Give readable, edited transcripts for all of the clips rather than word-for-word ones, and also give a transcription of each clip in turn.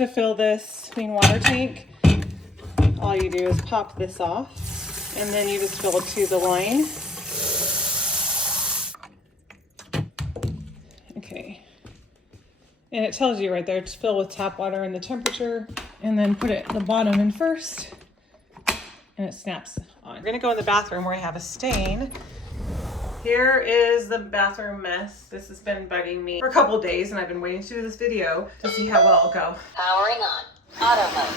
To fill this clean water tank, all you do is pop this off, and then you just fill it to the line. Okay. And it tells you right there to fill with tap water and the temperature, and then put it at the bottom in first, and it snaps on. We're gonna go in the bathroom where I have a stain. Here is the bathroom mess. This has been bugging me for a couple days, and I've been waiting to do this video to see how well it'll go. Powering on. Auto mode.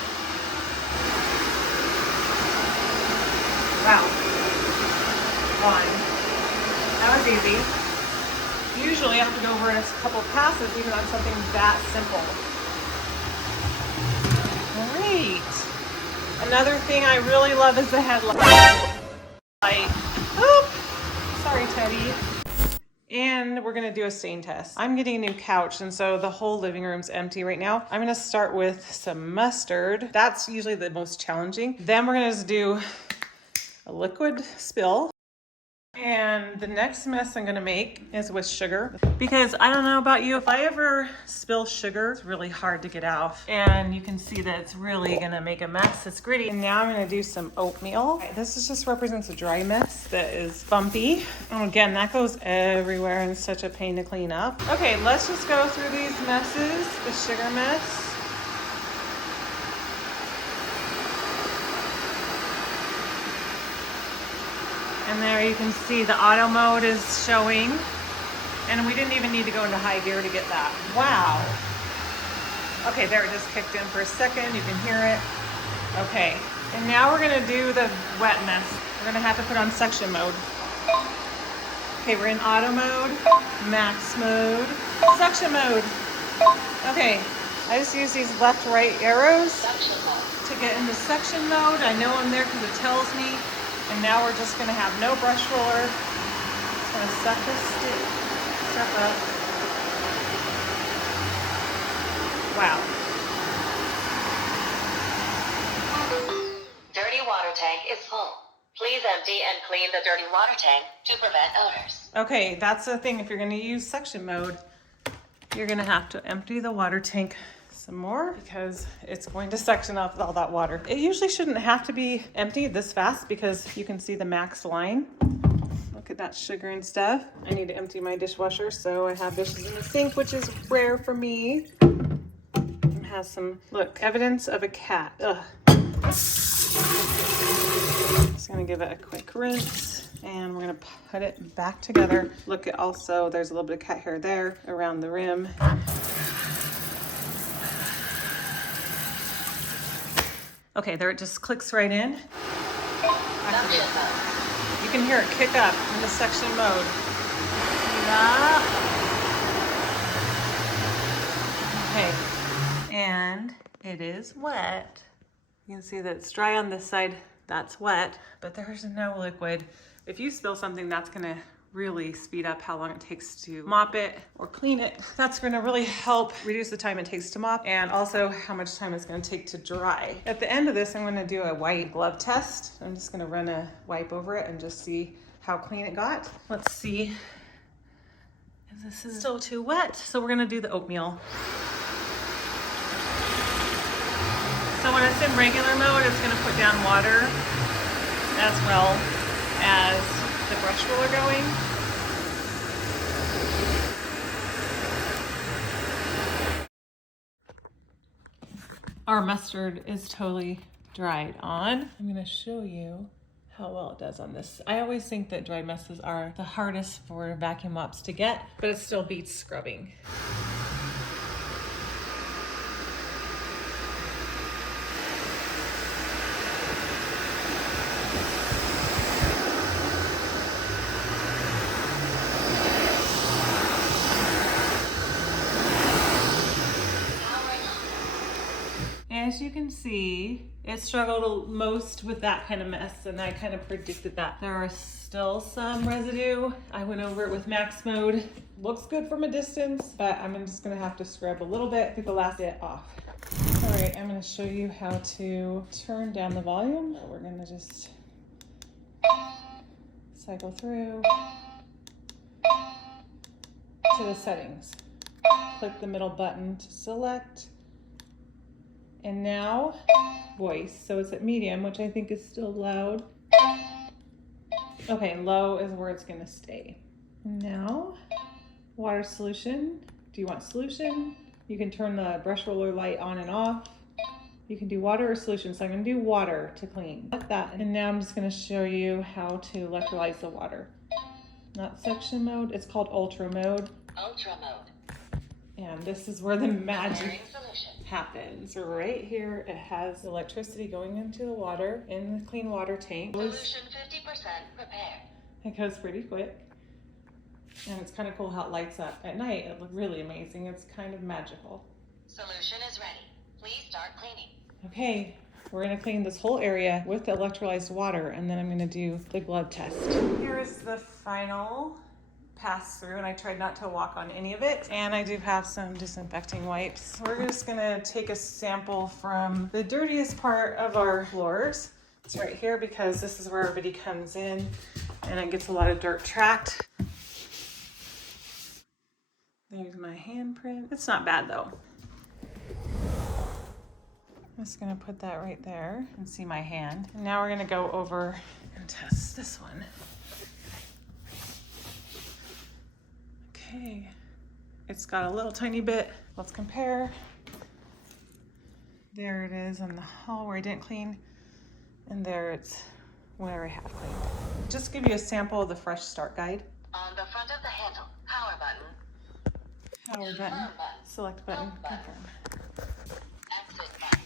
Wow. On. That was easy. Usually I have to go over it a couple passes even on something that simple. Great. Another thing I really love is the headlight. Oop. Sorry, Teddy. And we're gonna do a stain test. I'm getting a new couch, and so the whole living room's empty right now. I'm gonna start with some mustard. That's usually the most challenging. Then we're gonna just do a liquid spill. And the next mess I'm gonna make is with sugar, because I don't know about you, if I ever spill sugar, it's really hard to get off. And you can see that it's really gonna make a mess. It's gritty. And now I'm gonna do some oatmeal. This is just represents a dry mess that is bumpy. And again, that goes everywhere and it's such a pain to clean up. Okay, let's just go through these messes. The sugar mess. And there you can see the auto mode is showing. And we didn't even need to go into high gear to get that. Wow. Okay, there it just kicked in for a second. You can hear it. Okay, and now we're gonna do the wet mess. We're gonna have to put on suction mode. Okay, we're in auto mode, max mode, suction mode. Okay, I just use these left-right arrows to get into suction mode. I know I'm there because it tells me. And now we're just gonna have no brush roller. Just gonna suck this stuff up. Wow. Dirty water tank is full. Please empty and clean the dirty water tank to prevent odors. Okay, that's the thing. If you're gonna use suction mode, you're gonna have to empty the water tank some more because it's going to suction up all that water. It usually shouldn't have to be emptied this fast because you can see the max line. Look at that sugar and stuff. I need to empty my dishwasher, so I have dishes in the sink, which is rare for me. It has some, look, evidence of a cat. Ugh. Just gonna give it a quick rinse. And we're gonna put it back together. Look at also, there's a little bit of cat hair there around the rim. Okay, there it just clicks right in. You can hear it kick up in the suction mode. Okay, and it is wet. You can see that it's dry on this side, that's wet, but there's no liquid. If you spill something, that's gonna really speed up how long it takes to mop it or clean it. That's gonna really help reduce the time it takes to mop and also how much time it's gonna take to dry. At the end of this, I'm gonna do a white glove test. I'm just gonna run a wipe over it and just see how clean it got. Let's see if this is still too wet. So we're gonna do the oatmeal. So when it's in regular mode, it's gonna put down water as well as the brush roller going. Our mustard is totally dried on. I'm gonna show you how well it does on this. I always think that dry messes are the hardest for vacuum mops to get, but it still beats scrubbing. As you can see, it struggled most with that kind of mess, and I kind of predicted that. There are still some residue. I went over it with max mode. Looks good from a distance, but I'm just gonna have to scrub a little bit, get the last bit off. All right, I'm gonna show you how to turn down the volume. We're gonna just cycle through to the settings. Click the middle button to select. And now voice. So it's at medium, which I think is still loud. Okay, low is where it's gonna stay. Now, water solution. Do you want solution? You can turn the brush roller light on and off. You can do water or solution. So I'm gonna do water to clean. Like that. And now I'm just gonna show you how to electrolyze the water. Not section mode, it's called ULTA mode. ULTA mode. And this is where the magic happens. Right here, it has electricity going into the water in the clean water tank. Solution 50% prepared. It goes pretty quick. And it's kind of cool how it lights up. At night, it looks really amazing. It's kind of magical. Solution is ready. Please start cleaning. Okay, we're gonna clean this whole area with the electrolyzed water, and then I'm gonna do the glove test. Here is the final pass through, and I tried not to walk on any of it. And I do have some disinfecting wipes. We're just gonna take a sample from the dirtiest part of our floors. It's right here because this is where everybody comes in and it gets a lot of dirt tracked. There's my handprint. It's not bad though. I'm just gonna put that right there and see my hand. And now we're gonna go over and test this one. Okay, it's got a little tiny bit. Let's compare. There it is in the hall where I didn't clean. And there it's where I have cleaned. Just give you a sample of the fresh start guide. On the front of the handle, power button. Power button, select button, confirm. Exit button.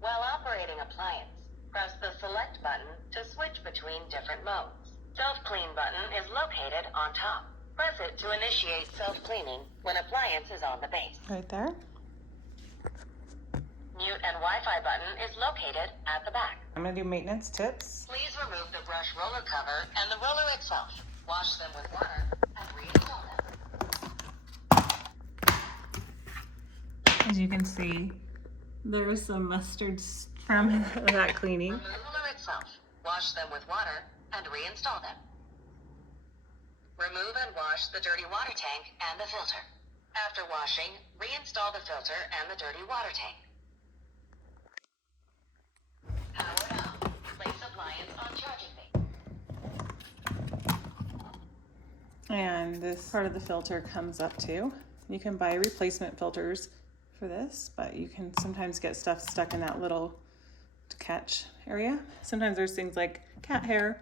While operating appliance, press the select button to switch between different modes. Self-clean button is located on top. Press it to initiate self-cleaning when appliance is on the base. Right there. Mute and Wi-Fi button is located at the back. I'm gonna do maintenance tips. Please remove the brush roller cover and the roller itself. Wash them with water and reinstall them. As you can see, there's some mustard from that cleaning. Remove the roller itself. Wash them with water and reinstall them. Remove and wash the dirty water tank and the filter. After washing, reinstall the filter and the dirty water tank. Powered on. Place appliance on charging base. And this part of the filter comes up too. You can buy replacement filters for this, but you can sometimes get stuff stuck in that little catch area. Sometimes there's things like cat hair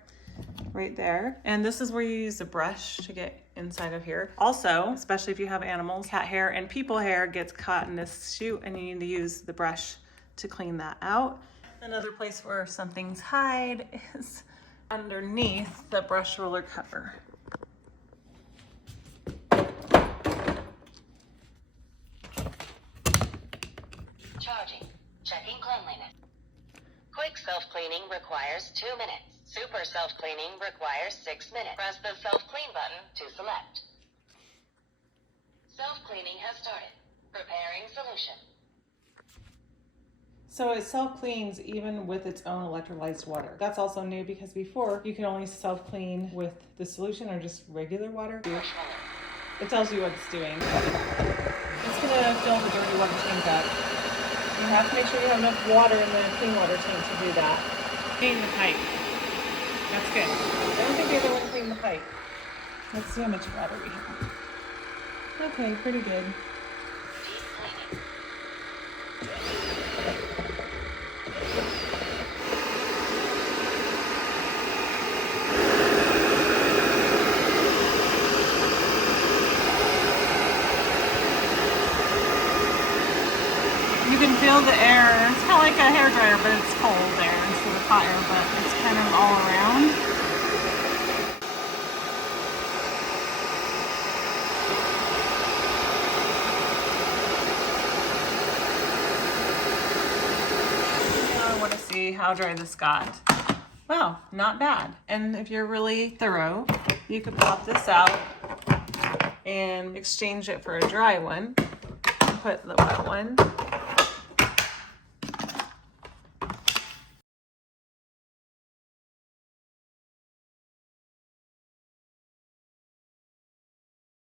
right there. And this is where you use the brush to get inside of here. Also, especially if you have animals, cat hair and people hair gets caught in this chute and you need to use the brush to clean that out. Another place where some things hide is underneath the brush roller cover. Charging. Checking cleanliness. Quick self-cleaning requires 2 minutes. Super self-cleaning requires 6 minutes. Press the self-clean button to select. Self-cleaning has started. Preparing solution. So it self-cleans even with its own electrolyzed water. That's also new because before you could only self-clean with the solution or just regular water. It tells you what it's doing. It's gonna fill the dirty water tank up. You have to make sure you have enough water in the clean water tank to do that. Clean the pipe. That's good. I don't think we ever want to clean the pipe. Let's see how much water we have. Okay, pretty good. You can feel the air. It's kind of like a hairdryer, but it's cold air instead of hot air, but it's kind of all around. Now I want to see how dry this got. Wow, not bad. And if you're really thorough, you could pop this out and exchange it for a dry one. Put the wet one